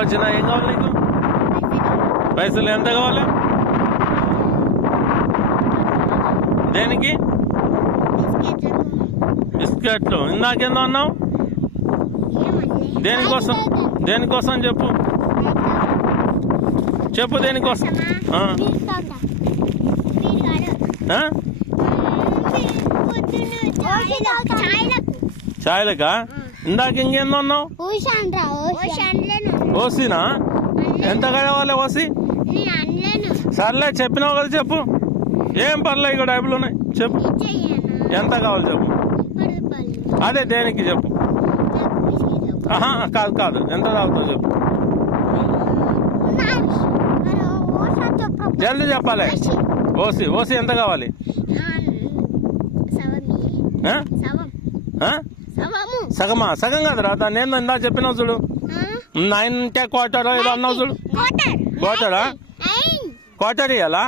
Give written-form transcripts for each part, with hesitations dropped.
వచ్చినా ఏం కావాలి నీకు? పైసలు ఎంత కావాలి? దేనికి? బిస్కెట్లు. ఇందాకేందో అన్నావు? దేనికోసం? దేనికోసం చెప్పు చెప్పు దేనికోసం? చాయ్లకా? ఇందాక ఇంకేందో అన్నావు? ఓసినా? ఎంత కావాలి ఓసి? సర్లే చెప్పినావు కదా చెప్పు. ఏం పర్లే, ఇక్కడ డబ్బులు ఉన్నాయి చెప్పు. ఎంత కావాలి చెప్పు. అదే దేనికి చెప్పు. కాదు కాదు, ఎంత తాగుతావు చెప్పు. జల్దీ చెప్పాలి. ఓసి ఓసి ఎంత కావాలి? సగమా? సగం కాదురా, దాన్ని ఏందో ఇందా చెప్పినావు చూడు. 9 క్వార్టర్ ఏదో అన్నావు చూడు. క్వార్టరా? క్వార్టర్ ఇయ్యాలా?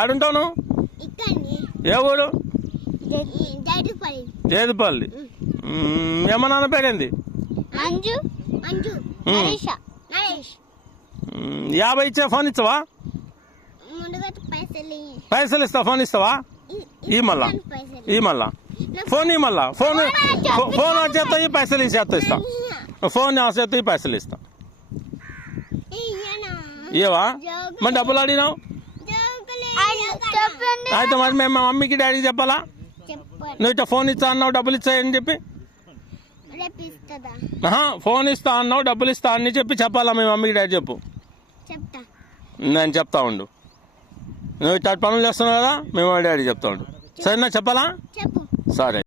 ఏడుంటావు నువ్వు? ఏ ఊరు? జేదుపల్లి. ఏమో నాన్న పేరేంది? 50 ఇచ్చే ఫోన్ ఇస్తావా? పైసలు ఇస్తా, ఫోన్ ఇస్తావా? ఈ మళ్ళా ఫోన్ ఈ మళ్ళా ఫోన్ చేస్తా, ఈ పైసలు ఇచ్చేస్తా ఇస్తా. ఫోన్ చేస్తా, ఈ పైసలు ఇస్తా. ఇవా మరి డబ్బులు అడిగినావు? అయితే మరి మేము మా మమ్మీకి డాడీకి చెప్పాలా? నువ్వు ఇట్లా ఫోన్ ఇస్తా అన్నావు, డబ్బులు ఇస్తాయని చెప్పి. ఫోన్ ఇస్తా అన్నావు, డబ్బులు ఇస్తా అని చెప్పి చెప్పాలా మీ మమ్మీకి డాడీ చెప్పు. నేను చెప్తా ఉండు. నువ్వు ఇట్లా పనులు చేస్తున్నావు కదా, మేము డాడీ చెప్తా ఉండు. సరేనా? చెప్పాలా? సరే.